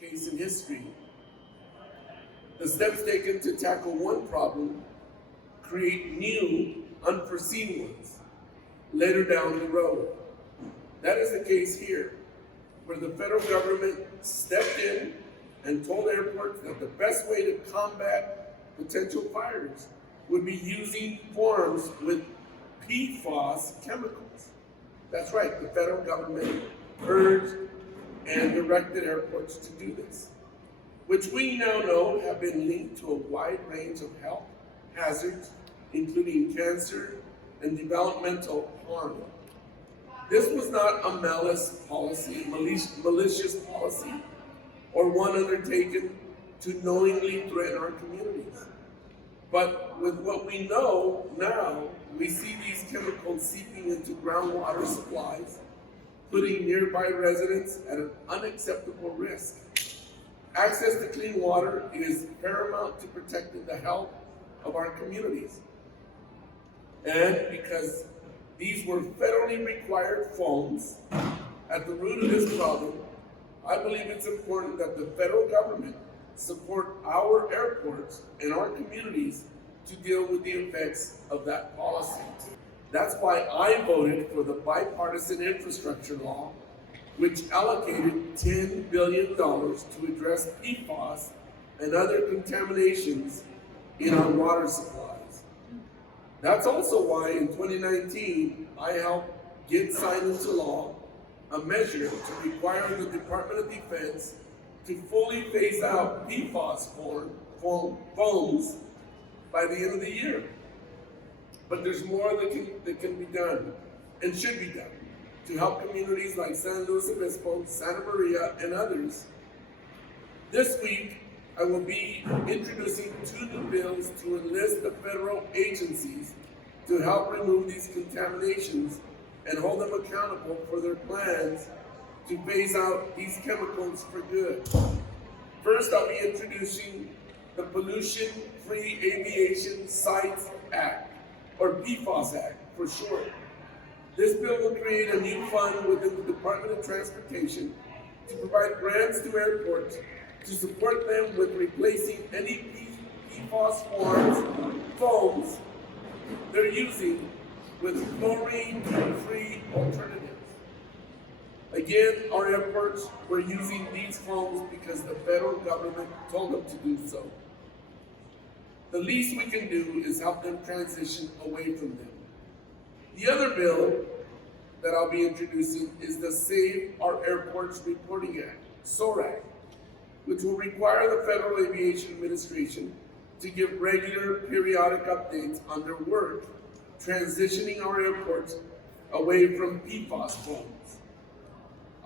case in history. The steps taken to tackle one problem create new, unforeseen ones later down the road. That is the case here, where the federal government stepped in and told airports that the best way to combat potential fires would be using forms with PFAS chemicals. That's right, the federal government urged and directed airports to do this, which we now know have been linked to a wide range of health hazards, including cancer and developmental harm. This was not a malicious policy, or one undertaken to knowingly threaten our communities. But with what we know now, we see these chemicals seeping into groundwater supplies, putting nearby residents at an unacceptable risk. Access to clean water is paramount to protecting the health of our communities. And because these were federally required foams at the root of this problem, I believe it's important that the federal government support our airports and our communities to deal with the effects of that policy. That's why I voted for the Bipartisan Infrastructure Law, which allocated $10 billion to address PFAS and other contaminations in our water supplies. That's also why in 2019, I helped get signed into law a measure to require the Department of Defense to fully phase out PFAS foams by the end of the year. But there's more that can be done and should be done to help communities like San Luis Obispo, Santa Maria, and others. This week, I will be introducing 2 new bills to enlist the federal agencies to help remove these contaminations and hold them accountable for their plans to phase out these chemicals for good. First, I'll be introducing the Pollution-Free Aviation Sites Act, or PFAS Act for short. This bill will create a new fund within the Department of Transportation to provide grants to airports to support them with replacing any PFAS foams they're using with chlorine-free alternatives. Again, our airports were using these foams because the federal government told them to do so. The least we can do is help them transition away from them. The other bill that I'll be introducing is the Save Our Airports Reporting Act, SORAC, which will require the Federal Aviation Administration to give regular periodic updates on their work transitioning our airports away from PFAS foams.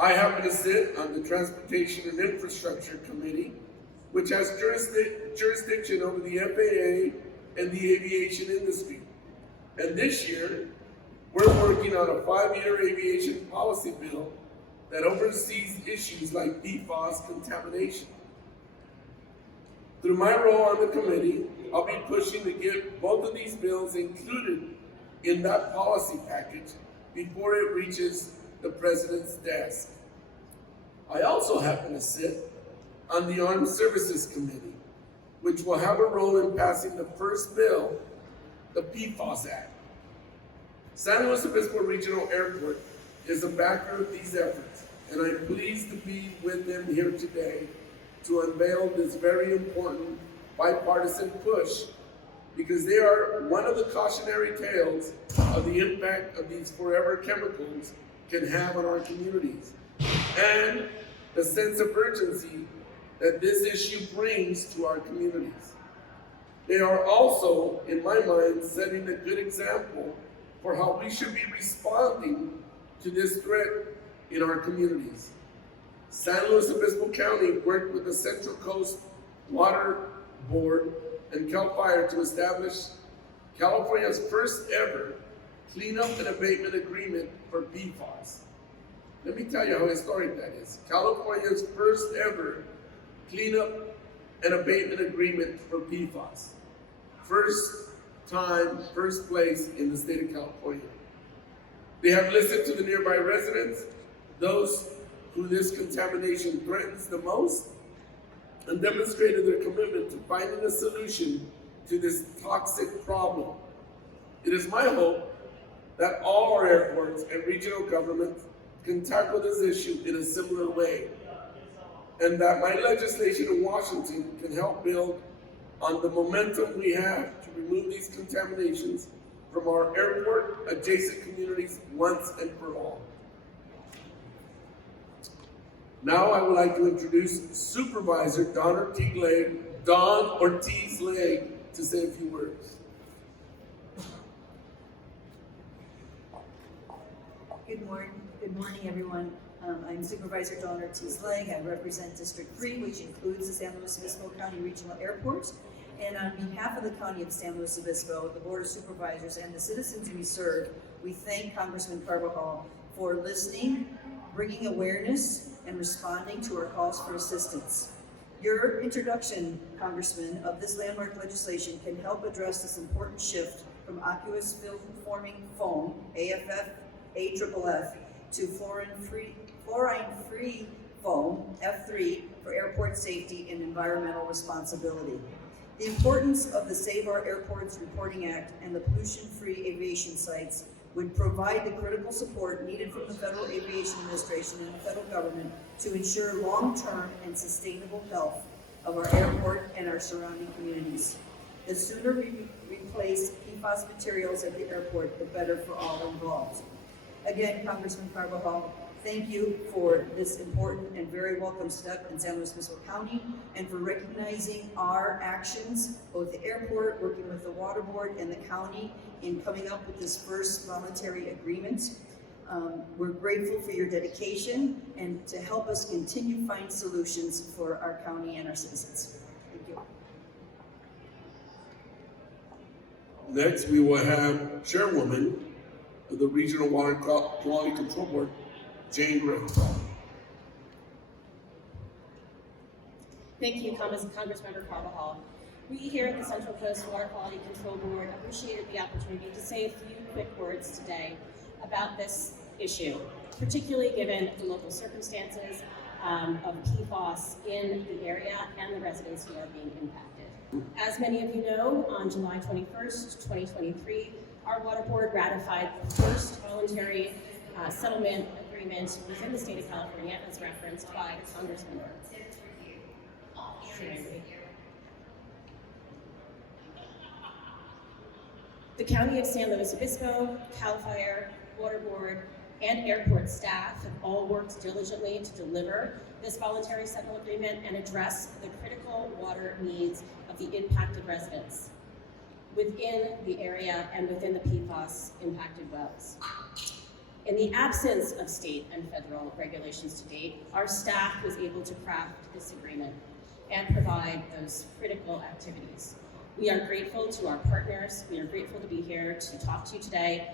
I happen to sit on the Transportation and Infrastructure Committee, which has jurisdiction over the FAA and the aviation industry. And this year, we're working on a 5-year aviation policy bill that oversees issues like PFAS contamination. Through my role on the committee, I'll be pushing to get both of these bills included in that policy package before it reaches the President's desk. I also happen to sit on the Armed Services Committee, which will have a role in passing the first bill, the PFAS Act. San Luis Obispo Regional Airport is a backer of these efforts, and I'm pleased to be with them here today to unveil this very important bipartisan push, because they are one of the cautionary tales of the impact of these forever chemicals can have on our communities, and the sense of urgency that this issue brings to our communities. They are also, in my mind, setting a good example for how we should be responding to this threat in our communities. San Luis Obispo County worked with the Central Coast Water Board and CAL FIRE to establish California's first ever cleanup and abatement agreement for PFAS. Let me tell you how historic that is. California's first ever cleanup and abatement agreement for PFAS. First time, first place in the state of California. They have listened to the nearby residents, those who this contamination threatens the most, and demonstrated their commitment to finding a solution to this toxic problem. It is my hope that all our airports and regional governments can tackle this issue in a similar way, and that my legislation in Washington can help build on the momentum we have to remove these contaminations from our airport adjacent communities once and for all. Now I would like to introduce Supervisor Don Ortiz Legg to say a few words. Good morning, everyone. I'm Supervisor Don Ortiz Legg. I represent District 3, which includes the San Luis Obispo County Regional Airport. And on behalf of the County of San Luis Obispo, the Board of Supervisors, and the citizens we serve, we thank Congressman Carbajal for listening, bringing awareness, and responding to our calls for assistance. Your introduction, Congressman, of this landmark legislation can help address this important shift from aqueous film-forming foam, AFF, to fluorine-free foam, F3, for airport safety and environmental responsibility. The importance of the Save Our Airports Reporting Act and the pollution-free aviation sites would provide the critical support needed from the Federal Aviation Administration and the federal government to ensure long-term and sustainable health of our airport and our surrounding communities. The sooner we replace PFAS materials at the airport, the better for all involved. Again, Congressman Carbajal, thank you for this important and very welcome step in San Luis Obispo County and for recognizing our actions, both the airport, working with the water board and the county in coming up with this first voluntary agreement. We're grateful for your dedication and to help us continue find solutions for our county and our citizens. Thank you. Next, we will have Chairwoman of the Regional Water Quality Control Board, Jane Gray. Thank you, Congressmember Carbajal. We here at the Central Coast Water Quality Control Board appreciated the opportunity to say a few quick words today about this issue, particularly given the local circumstances of PFAS in the area and the residents who are being impacted. As many of you know, on July 21st, 2023, our water board ratified the first voluntary settlement agreement within the state of California, as referenced by the Congressman. The County of San Luis Obispo, CAL FIRE, Water Board, and airport staff have all worked diligently to deliver this voluntary settlement agreement and address the critical water needs of the impacted residents within the area and within the PFAS impacted wells. In the absence of state and federal regulations to date, our staff was able to craft this agreement and provide those critical activities. We are grateful to our partners. We are grateful to be here to talk to you today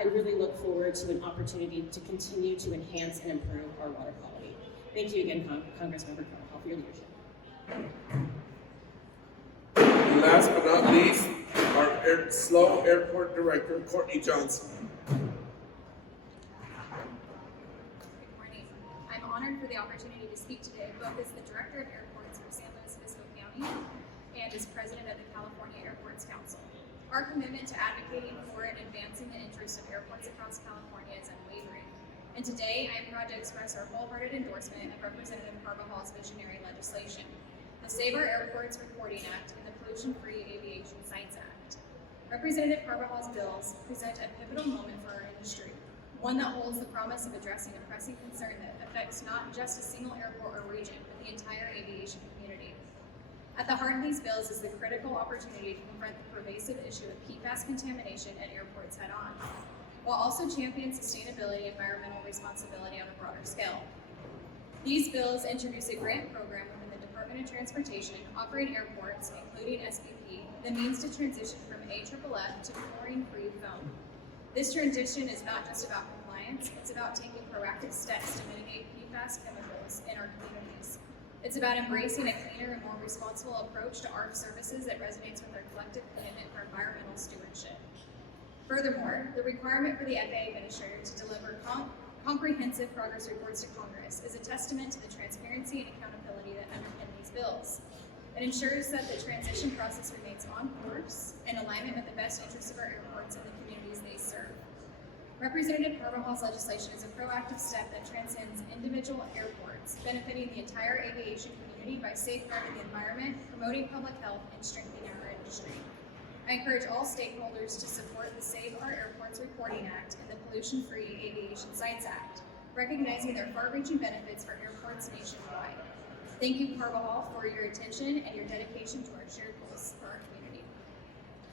and really look forward to an opportunity to continue to enhance and improve our water quality. Thank you again, Congressmember Carbajal, for your leadership. And last but not least, our SLO Airport Director, Courtney Johnson. Good morning. I'm honored for the opportunity to speak today, both as the Director of Airports for San Luis Obispo County and as President of the California Airports Council. Our commitment to advocating for and advancing the interests of airports across California is unwavering. And today, I am proud to express our wholehearted endorsement of Representative Carvajal's visionary legislation, the Save Our Airports Reporting Act and the Pollution-Free Aviation Sites Act. Representative Carvajal's bills present a pivotal moment for our industry, one that holds the promise of addressing a pressing concern that affects not just a single airport or region, but the entire aviation community. At the heart of these bills is the critical opportunity to confront the pervasive issue of PFAS contamination at airports head-on, while also championing sustainability and environmental responsibility on a broader scale. These bills introduce a grant program within the Department of Transportation, offering airports, including SPP, the means to transition from AFFF to fluorine-free foam. This transition is not just about compliance, it's about taking proactive steps to mitigate PFAS chemicals in our communities. It's about embracing a cleaner and more responsible approach to ARF services that resonates with our collective commitment for environmental stewardship. Furthermore, the requirement for the FAA Administrator to deliver comprehensive progress reports to Congress is a testament to the transparency and accountability that underpin these bills. It ensures that the transition process remains on course in alignment with the best interests of our airports and the communities they serve. Representative Carvajal's legislation is a proactive step that transcends individual airports, benefiting the entire aviation community by safeguarding the environment, promoting public health, and strengthening our industry. I encourage all stakeholders to support the Save Our Airports Reporting Act and the Pollution-Free Aviation Sites Act, recognizing their far-reaching benefits for airports nationwide. Thank you, Carbajal, for your attention and your dedication to our shared goals for our community.